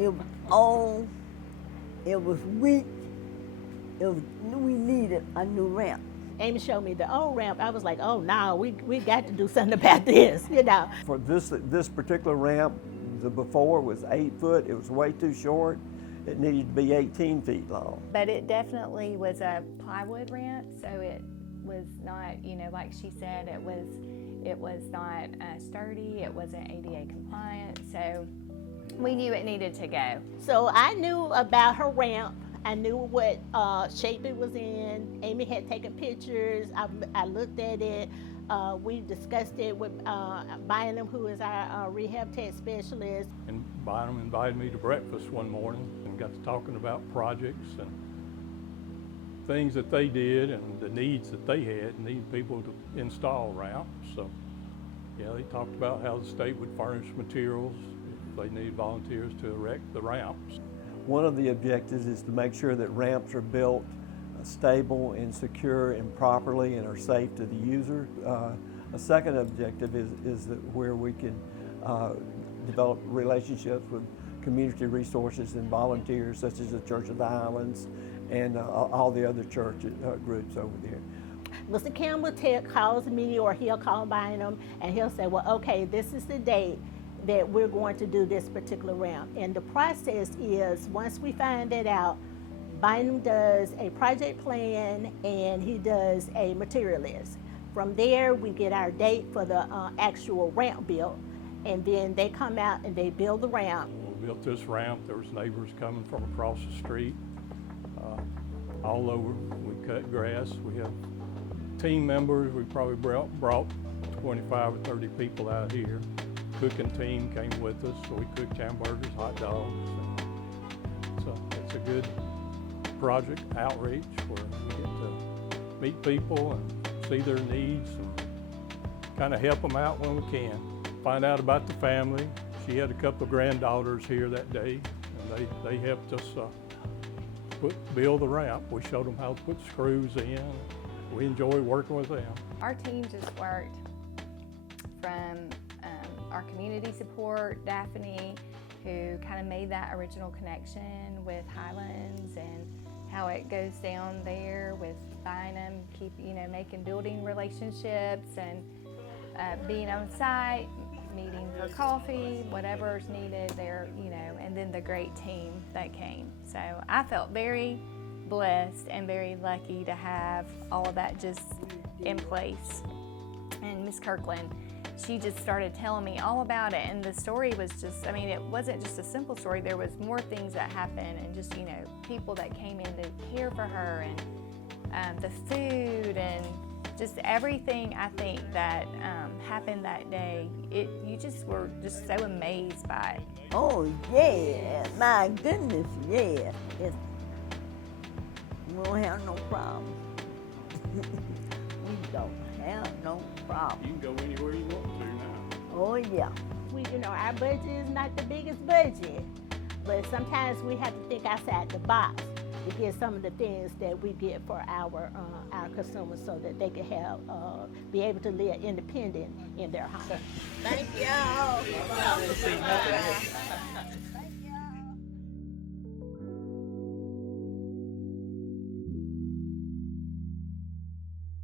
It was old, it was weak, we needed a new ramp. Amy showed me the old ramp. I was like, oh no, we got to do something about this, you know. For this particular ramp, the before was 8 foot, it was way too short. It needed to be 18 feet long. But it definitely was a plywood ramp, so it was not, you know, like she said, it was not sturdy, it wasn't ADA compliant, so we knew it needed to go. So I knew about her ramp. I knew what shape it was in. Amy had taken pictures. I looked at it. We discussed it with Bynum, who is our rehab tech specialist. And Bynum invited me to breakfast one morning and got to talking about projects and things that they did and the needs that they had, need people to install ramps. So, yeah, they talked about how the state would furnish materials if they needed volunteers to erect the ramps. One of the objectives is to make sure that ramps are built stable and secure and properly and are safe to the user. A second objective is that where we can develop relationships with community resources and volunteers such as the Church of the Highlands and all the other church groups over there. Mr. Campbell calls me, or he'll call Bynum and he'll say, well, okay, this is the date that we're going to do this particular ramp. And the process is, once we find that out, Bynum does a project plan and he does a material list. From there, we get our date for the actual ramp built, and then they come out and they build the ramp. When we built this ramp, there was neighbors coming from across the street, all over. We cut grass. We have team members. We probably brought 25 or 30 people out here. Cooking team came with us, so we cooked hamburgers, hot dogs. And so it's a good project outreach where we get to meet people and see their needs and kind of help them out when we can. Find out about the family. She had a couple of granddaughters here that day, and they helped us build the ramp. We showed them how to put screws in. We enjoy working with them. Our team just worked from our community support, Daphne, who kind of made that original connection with Highlands and how it goes down there with Bynum, making building relationships and being on site, meeting for coffee, whatever's needed there, and then the great team that came. So I felt very blessed and very lucky to have all of that just in place. And Miss Kirkland, she just started telling me all about it, and the story was just, it wasn't just a simple story. There was more things that happened, and just, people that came in to care for her, and the food, and just everything, I think, that happened that day. You just were just so amazed by it. Oh yeah, my goodness, yeah. We don't have no problem. We don't have no problem. You can go anywhere you want to now. Oh yeah. Our budget is not the biggest budget, but sometimes we have to think outside the box to get some of the things that we get for our consumers, so that they can be able to live independent in their home. Thank y'all.